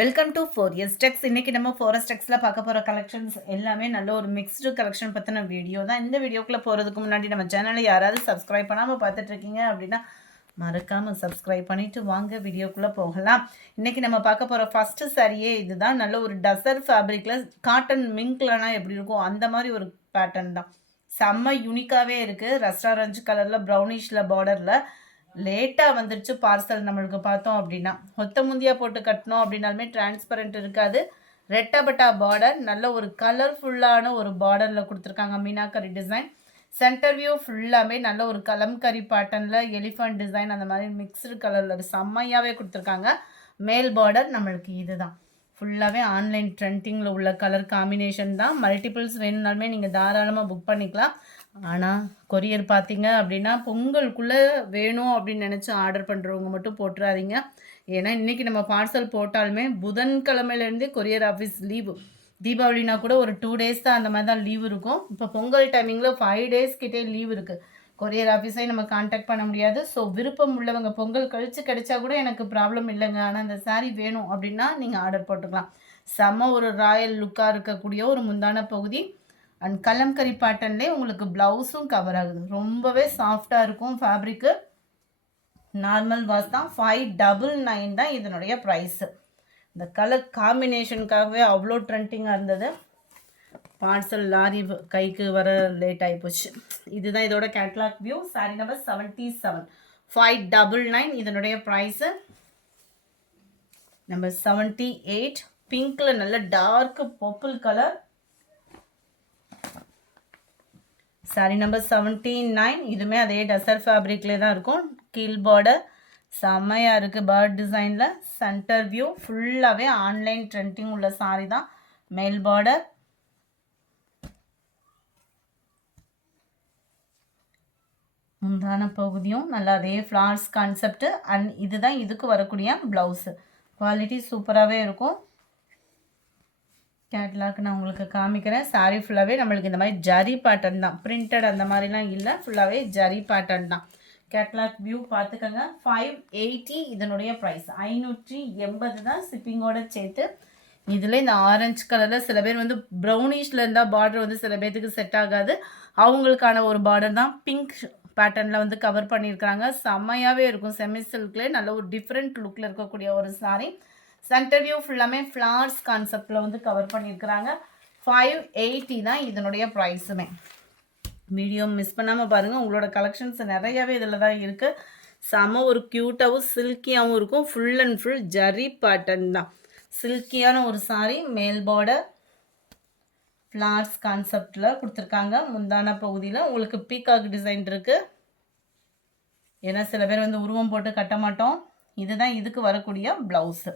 Welcome to 4S Techs. இன்னைக்கு நம்ம 4S Techsல பார்க்க போகிற கலெக்ஷன்ஸ் எல்லாமே நல்ல ஒரு மிக்ஸ்டு கலெக்ஷன் பற்றின வீடியோ தான். இந்த வீடியோக்குள்ளே போகிறதுக்கு முன்னாடி நம்ம சேனலை யாராவது சப்ஸ்கிரைப் பண்ணாமல் பார்த்துட்ருக்கீங்க அப்படின்னா மறக்காமல் சப்ஸ்கிரைப் பண்ணிவிட்டு வாங்க வீடியோக்குள்ளே போகலாம். இன்றைக்கி நம்ம பார்க்க போகிற ஃபஸ்ட்டு சாரியே இதுதான். நல்ல ஒரு டசர் ஃபேப்ரிக்கில் காட்டன் மிங்க்லனா எப்படி இருக்கும் அந்த மாதிரி ஒரு பேட்டர்ன் தான். செம்ம யூனிக்காகவே இருக்குது. ரெஸ்டாரண்ட் கலரில் ப்ரௌனிஷில் பார்டரில் லேட்டாக வந்துடுச்சு பார்சல் நம்மளுக்கு பார்த்தோம் அப்படின்னா. ஒத்த முந்தியாக போட்டு கட்டணும் அப்படின்னாலுமே டிரான்ஸ்பரண்ட் இருக்காது. ரெட்டபட்டா பார்டர் நல்ல ஒரு கலர்ஃபுல்லான ஒரு பார்டரில் கொடுத்துருக்காங்க. மீனாக்கரி டிசைன் சென்டர் வியூ ஃபுல்லாமே நல்ல ஒரு கலம்கரி பேட்டர்னில் எலிஃபண்ட் டிசைன் அந்த மாதிரி மிக்ஸ்டு கலரில் செம்மையாகவே கொடுத்துருக்காங்க. மேல் பார்டர் நம்மளுக்கு இதுதான். ஃபுல்லாகவே ஆன்லைன் ட்ரெண்டிங்கில் உள்ள கலர் காம்பினேஷன் தான். மல்டிபிள்ஸ் வேணும்னாலுமே நீங்கள் தாராளமாக புக் பண்ணிக்கலாம். ஆனால் கொரியர் பார்த்தீங்க அப்படின்னா பொங்கலுக்குள்ளே வேணும் அப்படின்னு நினச்சி ஆர்டர் பண்ணுறவங்க மட்டும் போட்டுறாதீங்க. ஏன்னா இன்றைக்கி நம்ம பார்சல் போட்டாலுமே புதன்கிழமையிலேருந்தே கொரியர் ஆஃபீஸ் லீவு. தீபாவளினா கூட ஒரு 2 days தான் அந்த மாதிரி தான் லீவ் இருக்கும். இப்போ பொங்கல் டைமிங்கில் 5 days கிட்டே லீவ் இருக்குது. கொரியர் ஆஃபீஸை நம்ம காண்டாக்ட் பண்ண முடியாது. ஸோ விருப்பம் உள்ளவங்க பொங்கல் கழித்து கிடைச்சா கூட எனக்கு ப்ராப்ளம் இல்லைங்க, ஆனால் அந்த சாரீ வேணும் அப்படின்னா நீங்கள் ஆர்டர் போட்டுக்கலாம். செம்ம ஒரு ராயல் லுக்காக இருக்கக்கூடிய ஒரு முந்தான பகுதி அண்ட் கலம்கரி பேட்டர்ன்லேயே உங்களுக்கு ப்ளவுஸும் கவர் ஆகுது. ரொம்பவே சாஃப்டாக இருக்கும் ஃபேப்ரிக்கு. நார்மல் வாஷ் தான். 599 தான் இதனுடைய ப்ரைஸு. இந்த கலர் காம்பினேஷனுக்காகவே அவ்வளோ ட்ரெண்டிங்காக இருந்தது. பார்சல் லாரி கைக்கு வர லேட் ஆகிப்போச்சு. இதுதான் இதோட கேட்லாக் வியூ. சாரி நம்பர் 77 599 இதனுடைய ப்ரைஸு. நம்பர் 78 பிங்க்கில் நல்ல dark purple colour. Sorry number 79 இதுவுமே அதே டசர் ஃபேப்ரிக்லேயே தான் இருக்கும். கீழ் பார்டர் செம்மையாக இருக்குது. பேர்ட் டிசைனில் சென்டர் வியூ ஃபுல்லாகவே ஆன்லைன் ட்ரெண்டிங் உள்ள சாரி தான். மேல் பார்டர் முந்தான பகுதியும் நல்லா அதே ஃப்ளார்ஸ் கான்செப்ட். அண்ட் இதுதான் இதுக்கு வரக்கூடிய ப்ளவுஸு. குவாலிட்டி சூப்பராகவே இருக்கும். கேட்லாக் நான் உங்களுக்கு காமிக்கிறேன். சாரீ ஃபுல்லாகவே நம்மளுக்கு இந்த மாதிரி ஜரி பேட்டர்ன் தான். பிரிண்டட் அந்த மாதிரிலாம் இல்லை, ஃபுல்லாகவே ஜரி பேட்டர்ன் தான். கேட்லாக் வியூ பார்த்துக்கோங்க. 580 இதனுடைய ப்ரைஸ். 580 தான் ஷிப்பிங்கோட சேர்த்து. இதில் இந்த ஆரஞ்சு கலரில் சில பேர் வந்து ப்ரௌனிஷில் இருந்தால் பார்டர் வந்து சில பேர்த்துக்கு செட் ஆகாது. அவங்களுக்கான ஒரு பார்டர் தான். பிங்க் பேட்டர்னில் வந்து கவர் பண்ணியிருக்கிறாங்க. செம்மையாகவே இருக்கும். செமி சில்க்லேயே நல்ல ஒரு டிஃப்ரெண்ட் லுக்கில் இருக்கக்கூடிய ஒரு சாரீ. சென்டர் வியூ ஃபுல்லாமே ஃப்ளார்ஸ் கான்செப்டில் வந்து கவர் பண்ணியிருக்கிறாங்க. 580 தான் இதனுடைய ப்ரைஸுமே. வீடியோ மிஸ் பண்ணாமல் பாருங்கள். உங்களோட கலெக்ஷன்ஸ் நிறையாவே இதில் தான் இருக்குது. செம ஒரு க்யூட்டாகவும் சில்கியாகவும் இருக்கும். Full and full zari pattern தான். சில்கியான ஒரு சாரீ. மேல் பார்டர் ஃப்ளார்ஸ் கான்செப்டில் கொடுத்துருக்காங்க. முந்தான பகுதியில் உங்களுக்கு பீகாக் டிசைன் இருக்குது. ஏன்னா சில பேர் வந்து உருவம் போட்டு கட்ட மாட்டோம். இதுதான் இதுக்கு வரக்கூடிய ப்ளவுஸு.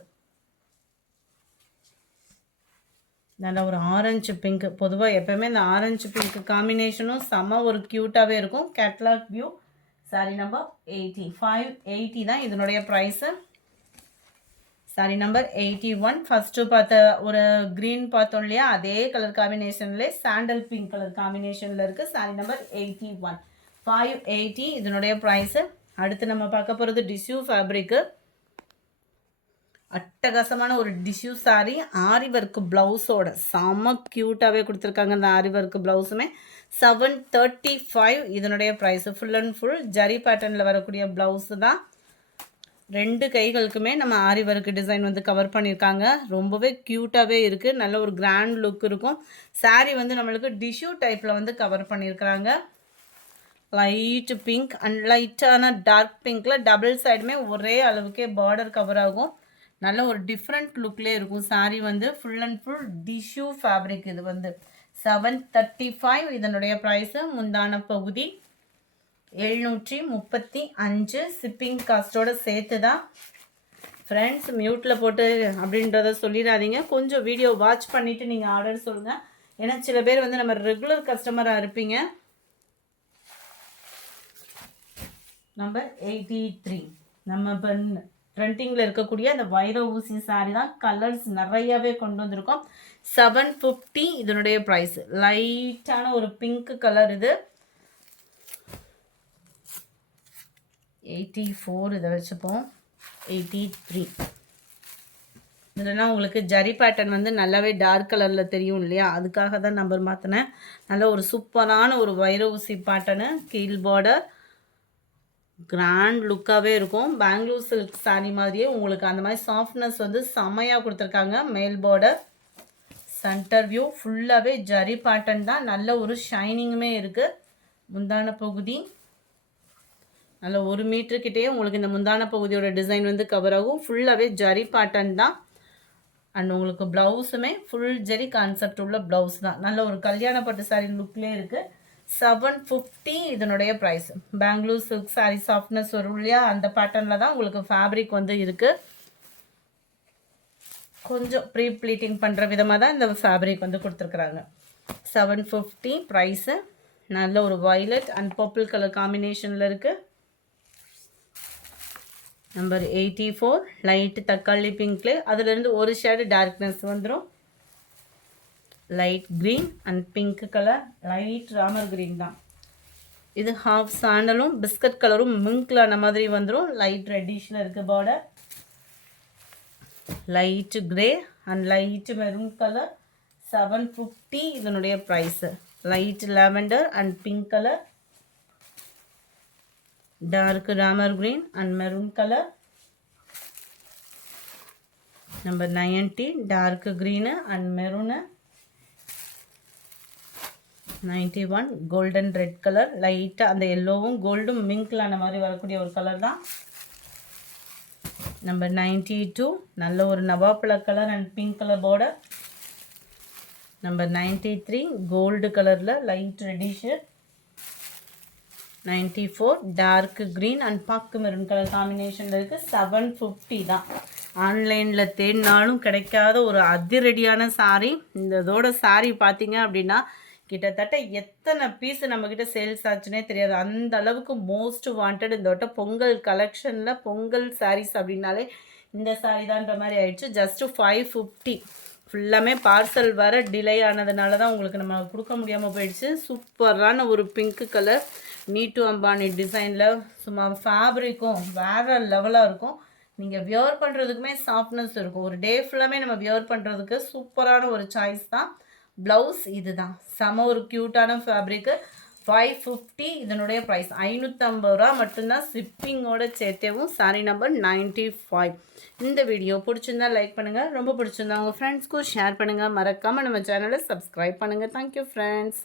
நல்ல ஒரு ஆரஞ்சு பிங்க். பொதுவாக எப்போவுமே இந்த ஆரஞ்சு பிங்க் காம்பினேஷனும் செம்ம ஒரு க்யூட்டாகவே இருக்கும். Catalogue view. சாரி நம்பர் 80 580 தான் இதனுடைய ப்ரைஸு. சாரி நம்பர் 81 ஃபஸ்ட்டு பார்த்த ஒரு க்ரீன் பார்த்தோம் இல்லையா, அதே கலர் காம்பினேஷன்லேயே சாண்டல் பிங்க் கலர் காம்பினேஷனில் இருக்குது. சாரி நம்பர் 81 580 இதனுடைய ப்ரைஸு. அடுத்து நம்ம பார்க்க போகிறது டிஷ்யூ ஃபேப்ரிக்கு. அட்டகாசமான ஒரு டிஷ்யூ சாரீ. ஆரி ஒர்க் ப்ளவுஸோட செம்ம க்யூட்டாகவே கொடுத்துருக்காங்க. இந்த ஆரி ஒர்க் ப்ளவுஸுமே 735 இதனுடைய price. Full and full zari பேட்டர்னில் வரக்கூடிய ப்ளவுஸு தான். 2 கைகளுக்குமே நம்ம ஆரி ஒர்க் டிசைன் வந்து கவர் பண்ணியிருக்காங்க. ரொம்பவே க்யூட்டாகவே இருக்குது. நல்ல ஒரு கிராண்ட் லுக் இருக்கும். சாரீ வந்து நம்மளுக்கு டிஷ்யூ டைப்பில் வந்து கவர் பண்ணியிருக்கிறாங்க. லைட் பிங்க் அண்ட் லைட்டான டார்க் பிங்க்கில் டபுள் சைடுமே ஒரே அளவுக்கே பார்டர் கவர் ஆகும். நல்ல ஒரு டிஃப்ரெண்ட் லுக்லேயே இருக்கும். சாரீ வந்து full and full tissue fabric. இது வந்து 735 இதனுடைய ப்ரைஸு. முந்தான பகுதி 735 ஷிப்பிங் காஸ்ட்டோட சேர்த்து தான். ஃப்ரெண்ட்ஸ் மியூட்டில் போட்டு அப்படின்றத சொல்லிடாதீங்க. கொஞ்சம் வீடியோ வாட்ச் பண்ணிவிட்டு நீங்கள் ஆர்டர் சொல்லுங்கள். ஏன்னா சில பேர் வந்து நம்ம ரெகுலர் கஸ்டமராக இருப்பீங்க. நம்பர் 83 நம்ம பண்ணு ட்ரெண்டிங்கில் இருக்கக்கூடிய அந்த வைர ஊசி சாரீ தான். கலர்ஸ் நிறையாவே கொண்டு வந்திருக்கோம். 750 இதனுடைய ப்ரைஸ். லைட்டான ஒரு பிங்க் கலர் இது. 84 இதை வச்சுப்போம். 83 இதுலலாம் உங்களுக்கு ஜரி பேட்டர்ன் வந்து நல்லாவே டார்க் கலரில் தெரியும் இல்லையா, அதுக்காக தான் நம்பர் மாற்றினேன். நல்ல ஒரு சூப்பரான ஒரு வைர ஊசி பேட்டர்னு, கீழ் பார்டர் கிராண்ட் லுக்காகவே இருக்கும். பெங்களூர் சில்க் சாரீ மாதிரியே உங்களுக்கு அந்த மாதிரி சாஃப்ட்னஸ் வந்து செம்மையாக கொடுத்துருக்காங்க. மேல் பார்டர் சென்டர் வியூ ஃபுல்லாகவே ஜரி பேட்டர்ன் தான், நல்ல ஒரு ஷைனிங்குமே இருக்குது. முந்தான பகுதி நல்ல 1 மீட்டர்கிட்டே உங்களுக்கு இந்த முந்தான பகுதியோட டிசைன் வந்து கவர் ஆகும். ஃபுல்லாகவே ஜரி பேட்டர்ன் தான். அண்ட் உங்களுக்கு ப்ளவுஸுமே ஃபுல் ஜெரி கான்செப்ட் உள்ள ப்ளவுஸ் தான். நல்ல ஒரு கல்யாண பட்டு சாரீ லுக்லேயே இருக்குது. 750 இதனுடைய price. Bangalore silk sari softness வரும் இல்லையா, அந்த பேட்டர்னில் தான் உங்களுக்கு ஃபேப்ரிக் வந்து இருக்குது. கொஞ்சம் ப்ரீ ப்ளீட்டிங் பண்ணுற விதமாக தான் இந்த ஃபேப்ரிக் வந்து கொடுத்துருக்குறாங்க. 750 ப்ரைஸு. நல்ல ஒரு வயலட் அண்ட் பர்பிள் கலர் காம்பினேஷனில் இருக்குது. நம்பர் 84 லைட் தக்காளி பிங்க்ல, அதுலேருந்து ஒரு ஷேடு டார்க்னஸ் வந்துடும். Light green and pink colour, light Ramar green தான் இது. ஹாஃப் சாண்டலும் பிஸ்கட் கலரும் மிங்க்லான மாதிரி வந்துடும். லைட் ரெட்டிஷில் இருக்குது border. Light grey and light maroon colour. 750 இதனுடைய price. Light lavender and pink colour, dark rammer green and maroon color. Number 90 dark green and maroon. 91 golden red color, light and yellow gold mink லான மாதிரி வரக்கூடிய ஒரு colour தான். Number 92 நல்ல ஒரு நவாப்பழ colour and pink color border. Number 93 gold கலர்ல light reddish. 94 dark green and பாக்கு maroon colour காம்பினேஷனில் இருக்குது. 750 தான். ஆன்லைனில் தேடினாலும் கிடைக்காத ஒரு அதிரடியான சாரீ. இதோட சாரீ பார்த்தீங்க அப்படின்னா கிட்டத்தட்ட எத்தனை பீஸு நம்மக்கிட்ட சேல்ஸ் ஆச்சுன்னே தெரியாது. அந்த அளவுக்கு மோஸ்ட் வாண்டட். இந்த வட்ட பொங்கல் கலெக்ஷனில் பொங்கல் சாரீஸ் அப்படின்னாலே இந்த சாரீ தான்ற மாதிரி ஆயிடுச்சு. ஜஸ்ட்டு 550. ஃபுல்லாமே பார்சல் வர டிலே ஆனதுனால தான் உங்களுக்கு நம்ம கொடுக்க முடியாமல் போயிடுச்சு. சூப்பரான ஒரு பிங்க் கலர் நீட்டு அம்பானி டிசைனில் சும்மா ஃபேப்ரிக்கும் வேறு லெவலாக இருக்கும். நீங்கள் வியர் பண்ணுறதுக்குமே சாஃப்ட்னஸ் இருக்கும். ஒரு டே ஃபுல்லாமே நம்ம வியர் பண்ணுறதுக்கு சூப்பரான ஒரு சாய்ஸ் தான். ப்ளவுஸ் இது தான் செம ஒரு க்யூட்டான ஃபேப்ரிக்கு. 550 இதனுடைய ப்ரைஸ். 550 ரூபா மட்டும்தான் ஷிப்பிங்கோட சேர்த்தேவும். Sorry number 95. இந்த வீடியோ பிடிச்சிருந்தா லைக் பண்ணுங்கள், ரொம்ப பிடிச்சிருந்தா உங்கள் ஃப்ரெண்ட்ஸ்க்கும் ஷேர் பண்ணுங்கள். மறக்காமல் நம்ம சேனலை சப்ஸ்கிரைப் பண்ணுங்கள். Thank you friends.